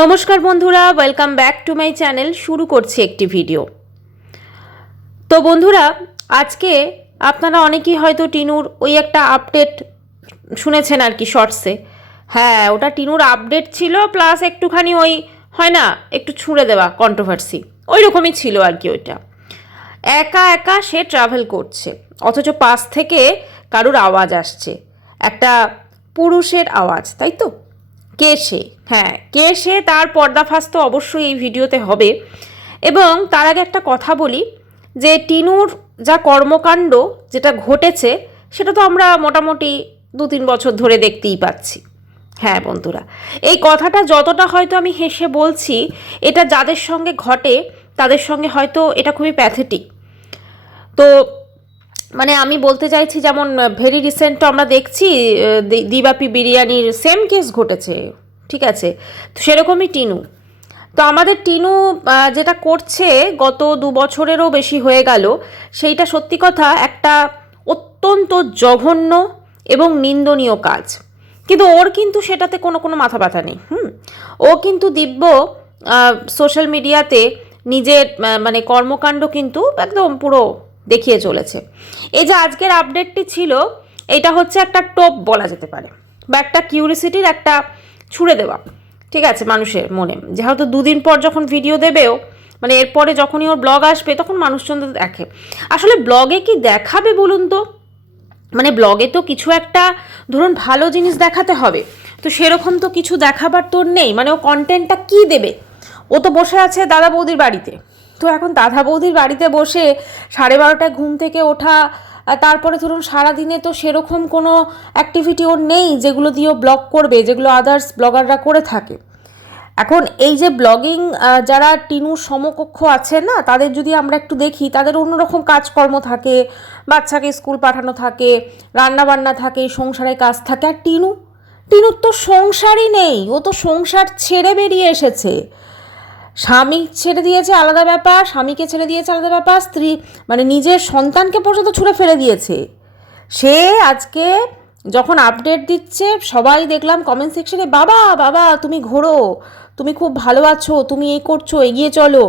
নমস্কার বন্ধুরা, welcome back to my channel. শুরু করছি একটি ভিডিও। তো বন্ধুরা, আজকে আপনারা অনেকেই হয়তো টিনুর ওই একটা আপডেট শুনেছেন আর কি, শর্টসে। হ্যাঁ, ওটা টিনুর আপডেট ছিল, প্লাস একটুখানি ওই হয় না, একটু ছুঁড়ে দেওয়া কন্ট্রোভার্সি, ওই রকমই ছিল আর কি। ওইটা একা একা সে ট্রাভেল করছে, অথচ পাশ থেকে কারুর আওয়াজ আসছে, একটা পুরুষের আওয়াজ, তাই তো? কে সে? হ্যাঁ, কে সে তার পর্দাফাশ তো অবশ্যই এই ভিডিওতে হবে। এবং তার আগে একটা কথা বলি, যে টিনুর যা কর্মকাণ্ড যেটা ঘটেছে, সেটা তো আমরা মোটামুটি 2-3 বছর ধরে দেখতেই পাচ্ছি। হ্যাঁ বন্ধুরা, এই কথাটা যতটা হয়তো আমি হেসে বলছি, এটা যাদের সঙ্গে ঘটে তাদের সঙ্গে হয়তো এটা খুবই প্যাথেটিক। তো মানে আমি বলতে চাইছি, যেমন ভেরি রিসেন্ট আমরা দেখছি দিবাপি বিরিয়ানির সেম কেস ঘটেছে, ঠিক আছে? তো সেরকমই টিনু। তো আমাদের টিনু যেটা করছে গত 2 বছরেরও বেশি হয়ে গেল, সেইটা সত্যি কথা একটা অত্যন্ত জঘন্য এবং নিন্দনীয় কাজ। কিন্তু ওর কিন্তু সেটাতে কোনো মাথা ব্যথা নেই। ও কিন্তু দিব্য সোশ্যাল মিডিয়াতে নিজের মানে কর্মকাণ্ড কিন্তু একদম পুরো দেখিয়ে চলেছে। এই যে আজকের আপডেটটি ছিল, এটা হচ্ছে একটা টোপ বলা যেতে পারে, বা একটা কিউরিসিটির একটা ছুঁড়ে দেওয়া, ঠিক আছে, মানুষের মনে। যেহেতু 2 দিন পর যখন ভিডিও দেবেও, মানে এরপরে যখনই ওর ব্লগ আসবে তখন মানুষজন তো দেখে। আসলে ব্লগে কি দেখাবে বলুন তো? মানে ব্লগে তো কিছু একটা ধরুন ভালো জিনিস দেখাতে হবে, তো সেরকম তো কিছু দেখাবার তোর নেই। মানে ও কন্টেন্টটা কি দেবে? ও তো বসে আছে দাদা বৌদির বাড়িতে। তো এখন দাদা বৌদির বাড়িতে বসে 12:30টায় ঘুম থেকে ওঠা, তারপরে ধরুন সারাদিনে তো সেরকম কোনো অ্যাক্টিভিটি ওর নেই যেগুলো দিয়ে ও ব্লগ করবে, যেগুলো আদার্স ব্লগাররা করে থাকে। এখন এই যে ব্লগিং যারা টিনুর সমকক্ষ আছে না, তাদের যদি আমরা একটু দেখি, তাদের অন্যরকম কাজকর্ম থাকে, বাচ্চাকে স্কুল পাঠানো থাকে, রান্না বান্না থাকে, সংসারের কাজ থাকে। আর টিনুর তো সংসারই নেই, ও তো সংসার ছেড়ে বেরিয়ে এসেছে। স্বামী ছেড়ে দিয়েছে আলাদা ব্যাপার, স্বামীকে ছেড়ে দিয়েছে আলাদা ব্যাপার, স্ত্রী মানে নিজের সন্তানকে পর্যন্ত ছুঁড়ে ফেলে দিয়েছে। সে আজকে যখন আপডেট দিচ্ছে, সবাই দেখলাম কমেন্ট সেকশনে, বাবা বাবা তুমি ঘোরো, তুমি খুব ভালো আছো, তুমি এই করছো, এগিয়ে চলো।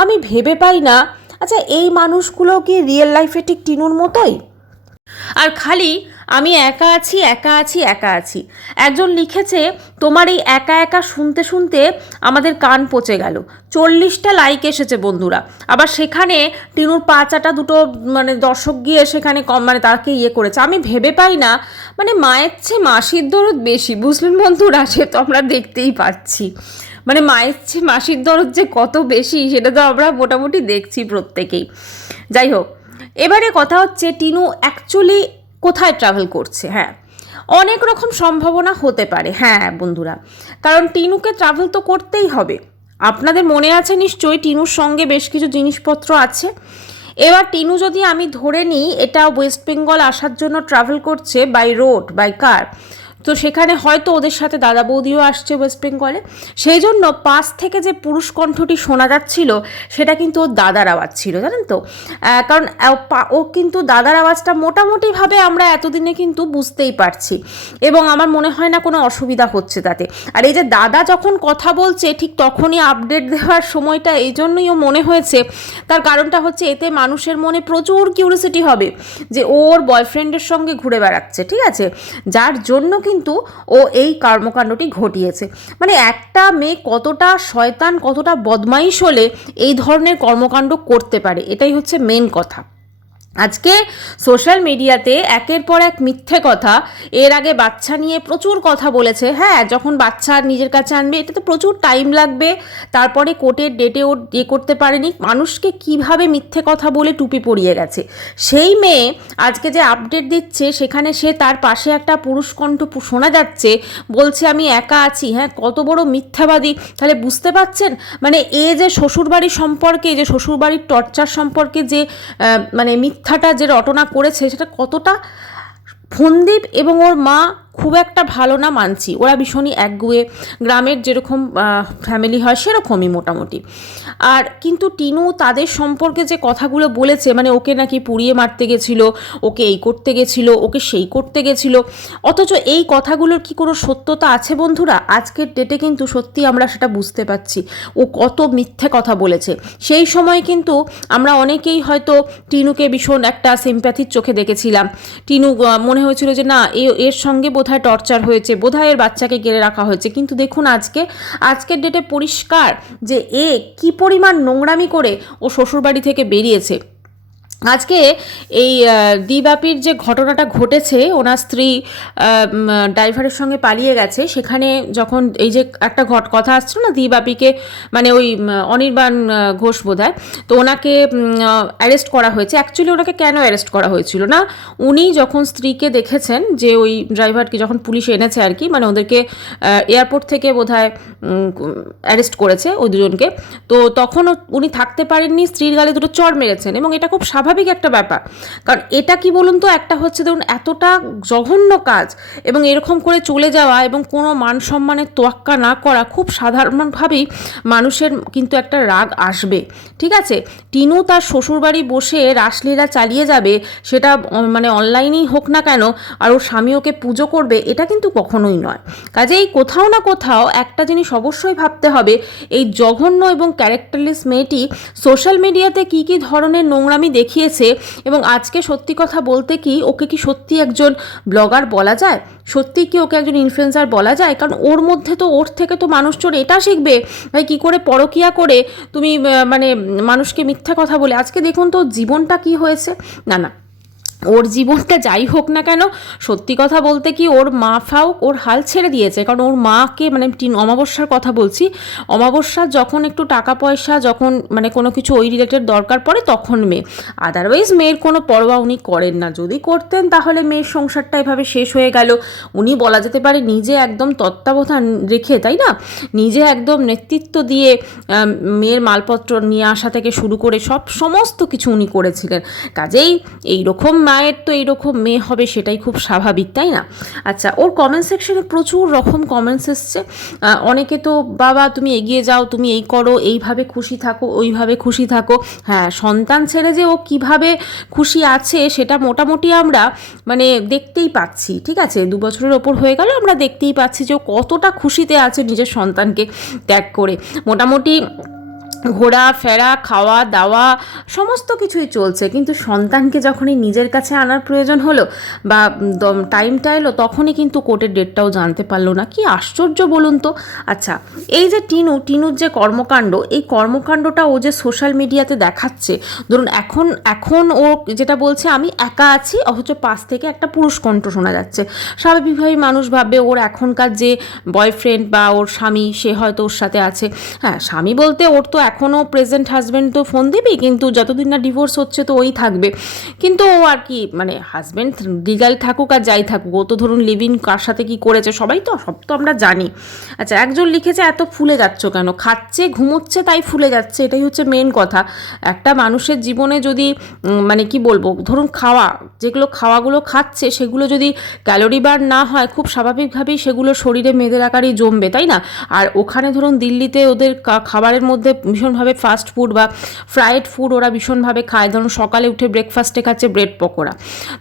আমি ভেবে পাই না, আচ্ছা এই মানুষগুলো কি রিয়েল লাইফে ঠিক টিনুর মতোই? আর খালি আমি একা আছি, একা আছি, একা আছি। একজন লিখেছে, তোমার এই একা একা শুনতে শুনতে আমাদের কান পচে গেল। 40টা লাইক এসেছে বন্ধুরা। আবার সেখানে টিনুর পা চাটা দুটো মানে দর্শক গিয়ে সেখানে মানে তাকে ইয়ে করেছে। আমি ভেবে পাই না, মানে মায়ের চেয়ে মাসির দরদ বেশি, বুঝলেন বন্ধুরা? সে তো আমরা দেখতেই পাচ্ছি। মানে মায়ের চেয়ে মাসির দরদ যে কত বেশি, সেটা তো আমরা মোটামুটি দেখছি প্রত্যেকেই। যাই হোক, এবারে কথা হচ্ছে টিনু অ্যাকচুয়ালি কোথায় ট্রাভেল করছে। হ্যাঁ, অনেক রকম সম্ভাবনা হতে পারে, হ্যাঁ বন্ধুরা, কারণ টিনুকে ট্রাভেল তো করতেই হবে। আপনাদের মনে আছে নিশ্চয়ই টিনুর সঙ্গে বেশ কিছু জিনিসপত্র আছে। এবার টিনু যদি আমি ধরে নিই এটা ওয়েস্ট বেঙ্গল আসার জন্য ট্রাভেল করছে বাই রোড, বাই কার, তো সেখানে হয়তো ওদের সাথে দাদা বৌদিও আসছে ওয়েস্ট বেঙ্গলে। সেই জন্য পাশ থেকে যে পুরুষ কণ্ঠটি শোনা যাচ্ছিল, সেটা কিন্তু ওর দাদার আওয়াজ ছিল, জানেন তো? কারণ ও কিন্তু দাদার আওয়াজটা মোটামুটিভাবে আমরা এতদিনে কিন্তু বুঝতেই পারছি, এবং আমার মনে হয় না কোনো অসুবিধা হচ্ছে তাতে। আর এই যে দাদা যখন কথা বলছে, ঠিক তখনই আপডেট দেওয়ার সময়টা এই জন্যই ও মনে হয়েছে। তার কারণটা হচ্ছে, এতে মানুষের মনে প্রচুর কিউরিওসিটি হবে যে ওর বয়ফ্রেন্ডের সঙ্গে ঘুরে বেড়াচ্ছে, ঠিক আছে, যার জন্য কিন্তু ও এই কর্মকাণ্ডটি ঘটিয়েছে। মানে একটা মেয়ে কতটা শয়তান, কতটা বদমাইশ হলে এই ধরনের কর্মকাণ্ড করতে পারে, এটাই হচ্ছে মেন কথা। আজকে সোশ্যাল মিডিয়াতে একের পর এক মিথ্যে কথা। এর আগে বাচ্চা নিয়ে প্রচুর কথা বলেছে। হ্যাঁ, যখন বাচ্চা নিজের কাছে আনবে এটা তো প্রচুর টাইম লাগবে, তারপরে কোর্টের ডেটে ও করতে পারেনি। মানুষকে কিভাবে মিথ্যে কথা বলে টুপি পরিয়ে গেছে। সেই মেয়ে আজকে যে আপডেট দিচ্ছে, সেখানে সে তার পাশে একটা পুরুষ কণ্ঠ শোনা যাচ্ছে, বলছে আমি একা আছি। হ্যাঁ, কত বড় মিথ্যাবাদী! তাহলে বুঝতে পারছেন, মানে এ যে শ্বশুরবাড়ির সম্পর্কে, যে শ্বশুরবাড়ির টর্চার সম্পর্কে যে মানে মিথ্যাটা যে রটনা করেছে, সেটা কতটা ফন্দীপ এবং ওর মা খুব একটা ভালো না মানছি, ওরা ভীষণই একগুঁয়ে, গ্রামের যেরকম ফ্যামিলি হয় সেরকমই মোটামুটি। আর কিন্তু টিনু তাদের সম্পর্কে যে কথাগুলো বলেছে, মানে ওকে নাকি পুড়িয়ে মারতে গেছিলো, ওকে এই করতে গেছিলো, ওকে সেই করতে গেছিলো, অথচ এই কথাগুলোর কি কোনো সত্যতা আছে বন্ধুরা? আজকের ডেটে কিন্তু সত্যি আমরা সেটা বুঝতে পারছি ও কত মিথ্যে কথা বলেছে। সেই সময় কিন্তু আমরা অনেকেই হয়তো টিনুকে ভীষণ একটা সিম্প্যাথির চোখে দেখেছিলাম। টিনু মনে হয়েছিল যে না, এর সঙ্গে বোধহয় টর্চার হয়েছে, বোধহয় এর বাচ্চাকে গেড়ে রাখা হয়েছে। কিন্তু দেখুন আজকের ডেটে পরিষ্কার যে কি পরিমাণ নোংরামি করে ও শ্বশুরবাড়ি থেকে বেরিয়েছে। আজকে এই দিবাপির যে ঘটনাটা ঘটেছে, ওনার স্ত্রী ড্রাইভারের সঙ্গে পালিয়ে গেছে, সেখানে যখন এই যে একটা কথা আসছিল না, দিবাপিকে মানে ওই অনির্বাণ ঘোষ বোধহয়, তো ওনাকে অ্যারেস্ট করা হয়েছে। অ্যাকচুয়ালি ওনাকে কেন অ্যারেস্ট করা হয়েছিল না, উনি যখন স্ত্রীকে দেখেছেন যে ওই ড্রাইভারকে যখন পুলিশ এনেছে আর কি, মানে ওদেরকে এয়ারপোর্ট থেকে বোধহয় অ্যারেস্ট করেছে ওই দুজনকে, তো তখন উনি থাকতে পারেননি, স্ত্রীর গালে দুটো চড় মেরেছেন। এবং এটা খুব স্বাভাবিক একটা ব্যাপার, কারণ এটা কি বলুন তো, একটা হচ্ছে ধরুন এতটা জঘন্য কাজ এবং এরকম করে চলে যাওয়া এবং কোনো মান সম্মানের তোয়াক্কা না করা, খুব সাধারণভাবেই মানুষের কিন্তু একটা রাগ আসবে। ঠিক আছে, টিনু তার শ্বশুরবাড়ি বসে রাসলীলা চালিয়ে যাবে, সেটা মানে অনলাইনেই হোক না কেন, আর ওর স্বামী ওকে পুজো করবে, এটা কিন্তু কখনোই নয়। কাজেই কোথাও না কোথাও একটা জিনিস অবশ্যই ভাবতে হবে, এই জঘন্য এবং ক্যারেক্টারলেস মেয়েটি সোশ্যাল মিডিয়াতে কি কি ধরনের নোংরামি দেখিয়েছে। এবং আজকে সত্যি কথা বলতে কি, ওকে কি সত্যি একজন ব্লগার বলা যায়? সত্যি কি ওকে একজন ইনফ্লুয়েন্সার বলা যায়? কারণ ওর মধ্যে তো, ওর থেকে তো মানুষজন এটা শিখবে, ভাই কী করে পরকিয়া করে তুমি মানে মানুষকে মিথ্যা কথা বলে। আজকে দেখুন তো জীবনটা কি হয়েছে। না না, ওর জীবনটা যাই হোক না কেন, সত্যি কথা বলতে কি ওর মা ফাও ওর হাল ছেড়ে দিয়েছে। কারণ ওর মাকে, মানে অমাবস্যার কথা বলছি, অমাবস্যার যখন একটু টাকা পয়সা, যখন মানে কোনো কিছু ওই রিলেটেড দরকার পড়ে তখন মেয়ে, আদারওয়াইজ মেয়ের কোনো পরোয়া উনি করেন না। যদি করতেন তাহলে মেয়ের সংসারটা এভাবে শেষ হয়ে গেল। উনি বলা যেতে পারে নিজে একদম তত্ত্বাবধান রেখে, তাই না, নিজে একদম নেতৃত্ব দিয়ে মেয়ের মালপত্র নিয়ে আসা থেকে শুরু করে সমস্ত কিছু উনি করেছিলেন। কাজেই এইরকম মায়ের তো এইরকম মেয়ে হবে, সেটাই খুব স্বাভাবিক, তাই না? আচ্ছা, ওর কমেন্ট সেকশনে প্রচুর রকম কমেন্টস এসছে। অনেকে তো বাবা তুমি এগিয়ে যাও, তুমি এই করো, এইভাবে খুশি থাকো, ওইভাবে খুশি থাকো। হ্যাঁ, সন্তান ছেড়ে যে ও কিভাবে খুশি আছে সেটা মোটামুটি আমরা মানে দেখতেই পাচ্ছি। ঠিক আছে, 2 বছরের ওপর হয়ে গেল, আমরা দেখতেই পাচ্ছি যে ও কতটা খুশিতে আছে নিজের সন্তানকে ত্যাগ করে। মোটামুটি ঘোরা ফেরা, খাওয়া দাওয়া সমস্ত কিছুই চলছে, কিন্তু সন্তানকে যখনই নিজের কাছে আনার প্রয়োজন হলো বা টাইমটা এলো, তখনই কিন্তু কোর্টের ডেটটাও জানতে পারলো না। কি আশ্চর্য বলুন তো। আচ্ছা, এই যে টিনুর যে কর্মকাণ্ড, এই কর্মকাণ্ডটা ও যে সোশ্যাল মিডিয়াতে দেখাচ্ছে, ধরুন এখন ও যেটা বলছে আমি একা আছি, অথচ পাশ থেকে একটা পুরুষ কণ্ঠ শোনা যাচ্ছে। স্বাভাবিকভাবেই মানুষ ভাববে ওর এখনকার যে বয়ফ্রেন্ড বা ওর স্বামী, সে হয়তো ওর সাথে আছে। হ্যাঁ, স্বামী বলতে ওর তো এখনও প্রেজেন্ট হাজব্যান্ড তো ফোন দিবি, কিন্তু যতদিন না ডিভোর্স হচ্ছে তো ওই থাকবে। কিন্তু ও আর কি, মানে হাজব্যান্ড লিগাল থাকুক আর যাই থাকুক, ও তো ধরুন লিভ ইন কার সাথে কি করেছে সব তো আমরা জানি। আচ্ছা, একজন লিখেছে এত ফুলে যাচ্ছ কেন? খাচ্ছে ঘুমোচ্ছে তাই ফুলে যাচ্ছে, এটাই হচ্ছে মেন কথা। একটা মানুষের জীবনে যদি মানে কি বলবো, ধরুন খাওয়াগুলো খাচ্ছে, সেগুলো যদি ক্যালোরি বার্ন না হয়, খুব স্বাভাবিকভাবেই সেগুলো শরীরে মেদের আকারেই জমবে, তাই না? আর ওখানে ধরুন দিল্লিতে ওদের খাবারের মধ্যে ভীষণভাবে ফাস্ট ফুড বা ফ্রাইড ফুড ওরা ভীষণভাবে খায়। ধরুন সকালে উঠে ব্রেকফাস্টে খাচ্ছে ব্রেড পকোড়া।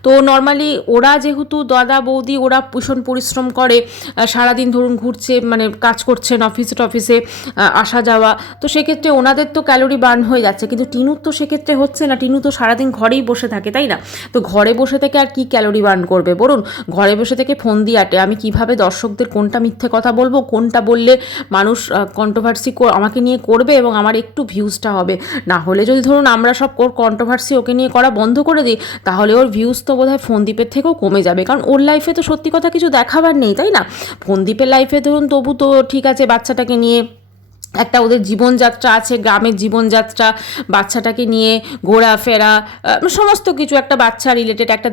তো নর্মালি ওরা যেহেতু দাদা বৌদি ওরা ভীষণ পরিশ্রম করে, সারাদিন ধরুন ঘুরছে, মানে কাজ করছেন অফিসে আসা যাওয়া, তো সেক্ষেত্রে ওনাদের তো ক্যালোরি বার্ন হয়ে যাচ্ছে। কিন্তু টিনুর তো সেক্ষেত্রে হচ্ছে না, টিনু তো সারাদিন ঘরেই বসে থাকে, তাই না? তো ঘরে বসে থেকে আর কি ক্যালোরি বার্ন করবে বলুন? ঘরে বসে থেকে ফোন দিয়ে আটে। আমি কিভাবে দর্শকদের কোনটা মিথ্যে কথা বলবো, কোনটা বললে মানুষ কন্ট্রোভার্সি আমাকে নিয়ে করবে এবং আমার একটু ভিউজটা হবে। না হলে যদি ধরুন আমরা সব ওর কন্ট্রোভার্সি ওকে নিয়ে করা বন্ধ করে দিই, তাহলে ওর ভিউজ তো বোধহয় ফোনদীপের থেকেও কমে যাবে। কারণ ওর লাইফে তো সত্যি কথা কিছু দেখাবার নেই, তাই না? ফোনদীপের লাইফে ধরুন তবু তো ঠিক আছে, বাচ্চাটাকে নিয়ে একটা ওদের জীবনযাত্রা আছে, গ্রামের জীবনযাত্রা, বাচ্চাটাকে নিয়ে ঘোরাফেরা, সমস্ত কিছু একটা বাচ্চা রিলেটেড একটা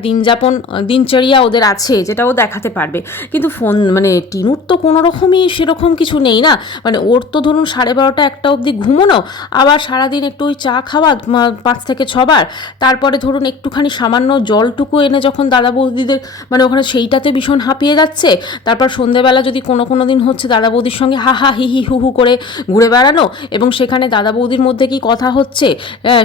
দিনচর্যা ওদের আছে, যেটা ও দেখাতে পারবে। কিন্তু মানে টিনুর তো কোনো রকমই সেরকম কিছু নেই না। মানে ওর তো ধরুন 12:30 1টা অবধি ঘুমোনো, আবার সারাদিন একটু ওই চা খাওয়া 5 থেকে 6 বার, তারপরে ধরুন একটুখানি সামান্য জলটুকু এনে যখন দাদা বৌদিদের মানে ওখানে সেইটাতে ভীষণ হাঁপিয়ে যাচ্ছে। তারপর সন্ধেবেলা যদি কোনো দিন হচ্ছে দাদা বৌদির সঙ্গে হা হা হি হি হু হু করে ঘুরে বেড়ানো, এবং সেখানে দাদা বৌদির মধ্যে কি কথা হচ্ছে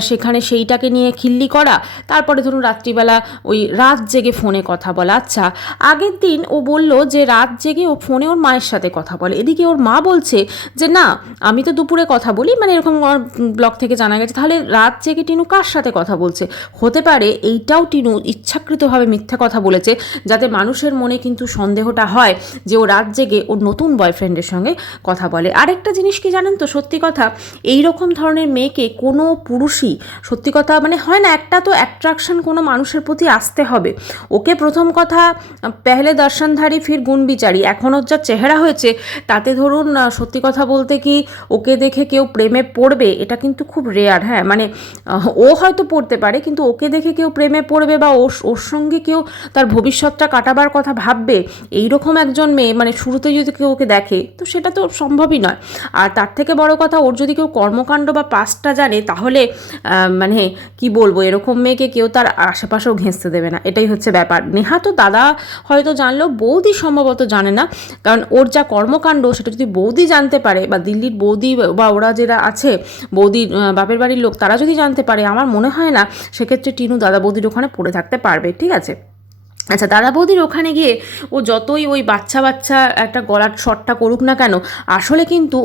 সেখানে সেইটাকে নিয়ে খিল্লি করা। তারপরে ধরুন রাত্রিবেলা ওই রাত জেগে ফোনে কথা বলা। আচ্ছা, আগের দিন ও বলল যে রাত জেগে ও ফোনে ওর মায়ের সাথে কথা বলে, এদিকে ওর মা বলছে যে না আমি তো দুপুরে কথা বলি, মানে এরকম ব্লগ থেকে জানা গেছে। তাহলে রাত জেগে টিনু কার সাথে কথা বলছে? হতে পারে এইটাও টিনু ইচ্ছাকৃতভাবে মিথ্যা কথা বলেছে, যাতে মানুষের মনে কিন্তু সন্দেহটা হয় যে ও রাত জেগে ওর নতুন বয়ফ্রেন্ডের সঙ্গে কথা বলে। আরেকটা জিনিস কি জানেন তো, সত্যি কথা এই রকম ধরনের মেয়েকে কোনো পুরুষই, সত্যি কথা মানে হয় না, একটা তো অ্যাট্রাকশন কোনো মানুষের প্রতি আসতে হবে। ওকে প্রথম কথা পেহলে দর্শনধারী ফির গুণ বিচারী, এখন ওর যা চেহারা হয়েছে তাতে ধরুন সত্যি কথা বলতে কি ওকে দেখে কেউ প্রেমে পড়বে এটা কিন্তু খুব রেয়ার। হ্যাঁ মানে ও হয়তো পড়তে পারে, কিন্তু ওকে দেখে কেউ প্রেমে পড়বে বা ওর সঙ্গে কেউ তার ভবিষ্যৎটা কাটাবার কথা ভাববে, এইরকম একজন মেয়ে মানে শুরুতে যদি কেউ ওকে দেখে তো সেটা তো সম্ভবই নয়। আর তার থেকে বড় কথা, ওর যদি কেউ কর্মকাণ্ড বা পাস্টটা জানে তাহলে মানে কি বলবো, এরকম মেয়েকে কেউ তার আশেপাশেও ঘেঁচতে দেবে না, এটাই হচ্ছে ব্যাপার। নেহা তো দাদা হয়তো জানলেও বৌদি সম্ভবত জানে না, কারণ ওর যা কর্মকাণ্ড সেটা যদি বৌদি জানতে পারে বা দিল্লির বৌদি বা ওরা যারা আছে বৌদির বাপের বাড়ির লোক, তারা যদি জানতে পারে, আমার মনে হয় না সেক্ষেত্রে টিনু দাদা বৌদির ওখানে পড়ে থাকতে পারবে। ঠিক আছে, আচ্ছা দাদা বৌদির ওখানে গিয়ে ও যতই ওই বাচ্চা একটা গলার শটটা করুক না কেন, আসলে কিন্তু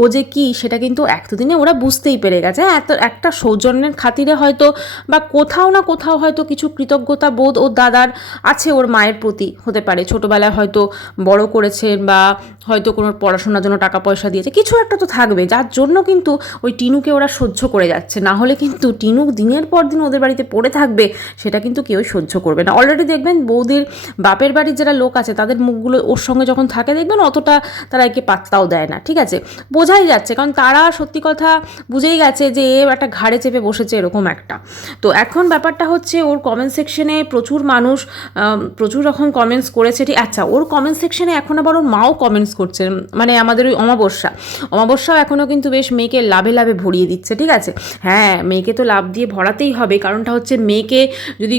ও যে কী সেটা কিন্তু এতদিনে ওরা বুঝতেই পেরে গেছে। একটা সৌজন্যের খাতিরে হয়তো বা কোথাও না কোথাও হয়তো কিছু কৃতজ্ঞতা বোধ ওর দাদার আছে ওর মায়ের প্রতি, হতে পারে ছোটোবেলায় হয়তো বড় করেছেন বা হয়তো কোনো পড়াশোনার জন্য টাকা পয়সা দিয়েছে, কিছু একটা তো থাকবে, যার জন্য কিন্তু ওই টিনুকে ওরা সহ্য করে যাচ্ছে। না হলে কিন্তু টিনু দিনের পর দিন ওদের বাড়িতে পড়ে থাকবে, সেটা কিন্তু কেউই সহ্য করবে না। অলরেডি দেখবেন বৌদির বাপের বাড়ির যারা লোক আছে তাদের মুখগুলো ওর সঙ্গে যখন থাকে দেখবেন অতটা তারা একে পাত্তাও দেয় না। ঠিক আছে, বোঝাই যাচ্ছে, কারণ তারা সত্যি কথা বুঝেই গেছে যে এ একটা ঘাড়ে চেপে বসেছে এরকম একটা। তো এখন ব্যাপারটা হচ্ছে ওর কমেন্ট সেকশনে প্রচুর মানুষ প্রচুর রকম কমেন্টস করেছে। ঠিক আচ্ছা, ওর কমেন্ট সেকশনে এখন আবার ওর মাও কমেন্টস করছে, মানে আমাদের ওই অমাবস্যাও এখনও কিন্তু বেশ মেয়েকে লাভে ভরিয়ে দিচ্ছে। ঠিক আছে, হ্যাঁ মেয়েকে তো লাভ দিয়ে ভরাতেই হবে, কারণটা হচ্ছে মেয়েকে যদি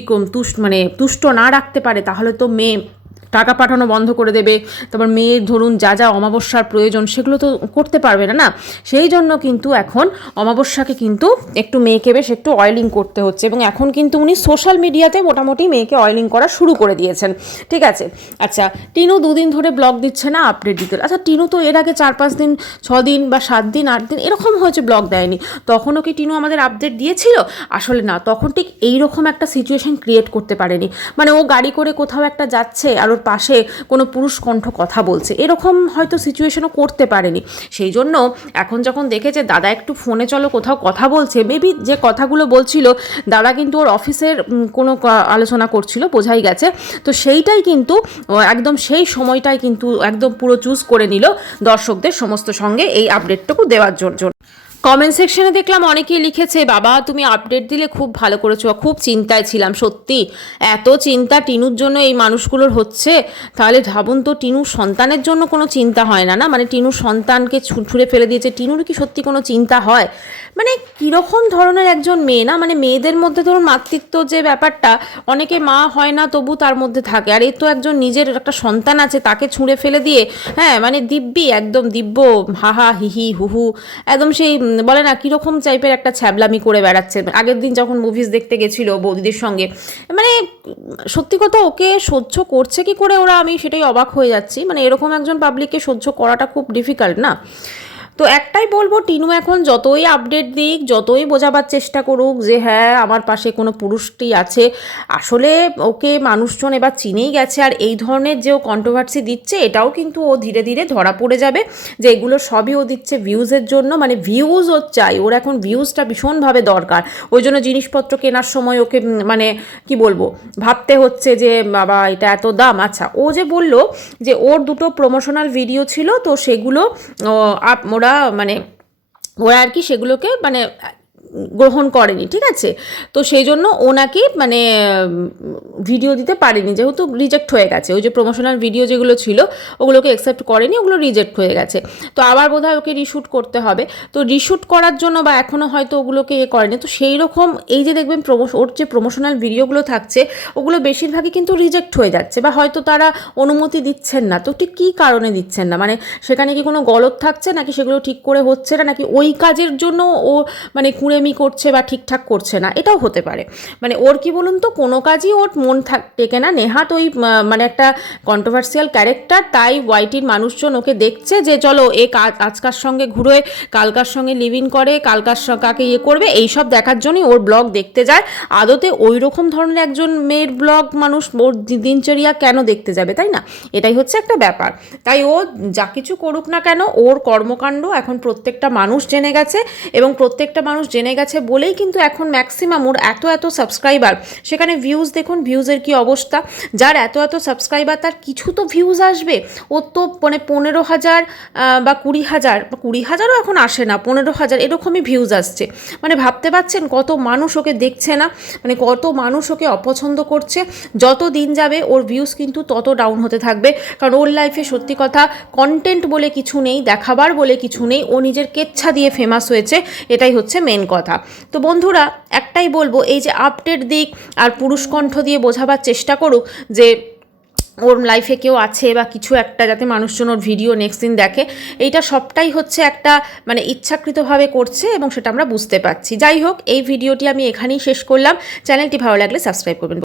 তুষ্ট না রাখতে পারে তাহলে তো মেয়ে টাকা পাঠানো বন্ধ করে দেবে, তারপর মেয়ের ধরুন যা অমাবস্যার প্রয়োজন সেগুলো তো করতে পারবে না। সেই জন্য কিন্তু এখন অমাবস্যাকে কিন্তু একটু মেয়েকে বেশ একটু অয়েলিং করতে হচ্ছে, এবং এখন কিন্তু উনি সোশ্যাল মিডিয়াতে মোটামুটি মেয়েকে অয়েলিং করা শুরু করে দিয়েছেন। ঠিক আছে, আচ্ছা টিনু 2 দিন ধরে ব্লগ দিচ্ছে না, আপডেট দিতে। আচ্ছা টিনু তো এর আগে 4-5 দিন 6 দিন বা 7 দিন 8 দিন এরকম হয়েছে ব্লগ দেয়নি, তখনও কি টিনু আমাদের আপডেট দিয়েছিল? আসলে না, তখন ঠিক এইরকম একটা সিচুয়েশন ক্রিয়েট করতে পারেনি। মানে ও গাড়ি করে কোথাও একটা যাচ্ছে আর ওর পাশে কোনো পুরুষ কণ্ঠ কথা বলছে, এরকম হয়তো সিচুয়েশনও করতে পারেনি। সেই জন্য এখন যখন দেখেছে দাদা একটু ফোনে চলো কোথাও কথা বলছে, মেবি যে কথাগুলো বলছিল দাদা কিন্তু ওর অফিসের কোনো আলোচনা করছিল, বোঝাই গেছে। তো সেইটাই কিন্তু একদম সেই সময়টাই কিন্তু একদম পুরো চুজ করে নিল দর্শকদের সমস্ত সঙ্গে এই আপডেটটুকু দেওয়ার জন্য। কমেন্ট সেকশনে দেখলাম অনেকেই লিখেছে, বাবা তুমি আপডেট দিলে খুব ভালো করেছো, খুব চিন্তায় ছিলাম। সত্যি এত চিন্তা টিনুর জন্য এই মানুষগুলোর হচ্ছে, তাহলে ভাবুন তো টিনুর সন্তানের জন্য কোনো চিন্তা হয় না, মানে টিনুর সন্তানকে ছুঁড়ে ফেলে দিয়েছে, টিনুর কি সত্যি কোনো চিন্তা হয়? মানে কীরকম ধরনের একজন মেয়ে না, মানে মেয়েদের মধ্যে ধরুন মাতৃত্ব যে ব্যাপারটা, অনেকে মা হয় না তবু তার মধ্যে থাকে, আর এর তো একজন নিজের একটা সন্তান আছে তাকে ছুঁড়ে ফেলে দিয়ে, হ্যাঁ মানে দিব্যি একদম দিব্য হাহা হিহি হুহু একদম সেই বলে না কীরকম টাইপের একটা ছ্যাবলামি করে বেড়াচ্ছে। আগের দিন যখন মুভিজ দেখতে গেছিলো বৌদিদের সঙ্গে, মানে সত্যি কথা ওকে সহ্য করছে কি করে ওরা, আমি সেটাই অবাক হয়ে যাচ্ছি। মানে এরকম একজন পাবলিককে সহ্য করাটা খুব ডিফিকাল্ট না। তো একটাই বলবো, টিনু এখন যতই আপডেট দিক, যতই বোঝাবার চেষ্টা করুক যে হ্যাঁ আমার পাশে কোনো পুরুষটি আছে, আসলে ওকে মানুষজন এবার চিনেই গেছে। আর এই ধরনের যে ও কন্ট্রোভার্সি দিচ্ছে এটাও কিন্তু ও ধীরে ধীরে ধরা পড়ে যাবে যে এগুলো সবই ও দিচ্ছে ভিউজের জন্য, মানে ভিউজ ও চাই, ওর এখন ভিউজটা ভীষণভাবে দরকার। ওই জন্য জিনিসপত্র কেনার সময় ওকে মানে কি বলবো ভাবতে হচ্ছে যে বাবা এটা এত দাম। আচ্ছা ও যে বললো যে ওর 2টো প্রমোশনাল ভিডিও ছিল, তো সেগুলো ওরা ওরা আর কি সেগুলোকে মানে গ্রহণ করেনি, ঠিক আছে। তো সেই জন্য ও নাকি মানে ভিডিও দিতে পারেনি, যেহেতু রিজেক্ট হয়ে গেছে। ওই যে প্রমোশনাল ভিডিও যেগুলো ছিল ওগুলোকে অ্যাকসেপ্ট করেনি, ওগুলো রিজেক্ট হয়ে গেছে। তো আবার বোধহয় ওকে রিশ্যুট করতে হবে। তো রিশ্যুট করার জন্য বা এখনও হয়তো ওগুলোকে করেনি। তো সেই রকম এই যে দেখবেন ওর যে প্রমোশনাল ভিডিওগুলো থাকছে ওগুলো বেশিরভাগই কিন্তু রিজেক্ট হয়ে যাচ্ছে, বা হয়তো তারা অনুমতি দিচ্ছেন না। তো ঠিক কী কারণে দিচ্ছেন না, মানে সেখানে কি কোনো গলদ থাকছে, নাকি সেগুলো ঠিক করে হচ্ছে না, নাকি ওই কাজের জন্য ও মানে কুঁড়েমি করছে বা ঠিকঠাক করছে না, এটাও হতে পারে। মানে ওর কি বলুন তো, কোনো কাজই ওর মন টেকে না। নেহাত ওই মানে একটা কন্ট্রোভার্সিয়াল ক্যারেক্টার, তাই ওয়াইটির মানুষজন ওকে দেখছে যে চলো এ আজকার সঙ্গে ঘুরে কালকার সঙ্গে লিভ ইন করে, কাকে করবে, এইসব দেখার জন্যই ওর ব্লগ দেখতে যায়। আদতে ওই রকম ধরনের একজন মেয়ের ব্লগ মানুষ ওর দিনচর্যা কেন দেখতে যাবে, তাই না? এটাই হচ্ছে একটা ব্যাপার। তাই ও যা কিছু করুক না কেন, ওর কর্মকাণ্ড এখন প্রত্যেকটা মানুষ জেনে গেছে, এবং প্রত্যেকটা মানুষ জেনে গেছে বলেই কিন্তু এখন ম্যাক্সিমাম ওর এত সাবস্ক্রাইবার, সেখানে ভিউজ দেখুন, ভিউজের কি অবস্থা। যার এত সাবস্ক্রাইবার তার কিছু তো ভিউজ আসবে। ওর তো মানে 15,000 বা 20,000, 20,000ও এখন আসে না, 15,000 এরকমই ভিউজ আসছে। মানে ভাবতে পারছেন কত মানুষ ওকে দেখছে না, মানে কত মানুষ ওকে অপছন্দ করছে। যত দিন যাবে ওর ভিউজ কিন্তু তত ডাউন হতে থাকবে, কারণ ওর লাইফে সত্যি কথা কন্টেন্ট বলে কিছু নেই, দেখাবার বলে কিছু নেই। ও নিজের কেচ্ছা দিয়ে ফেমাস হয়েছে, এটাই হচ্ছে মেন কথা। তো বন্ধুরা একটাই বলবো, এই যে আপডেট দিক আর পুরুষকণ্ঠ দিয়ে বোঝাবার চেষ্টা করুক যে ওর লাইফে কেউ আছে বা কিছু একটা, যাতে মানুষজন ওর ভিডিও নেক্সট দিন দেখে। এইটা সবটাই হচ্ছে একটা মানে ইচ্ছাকৃতভাবে করছে, এবং সেটা আমরা বুঝতে পারছি। যাই হোক, এই ভিডিওটি আমি এখানেই শেষ করলাম। চ্যানেলটি ভালো লাগলে সাবস্ক্রাইব করবেন।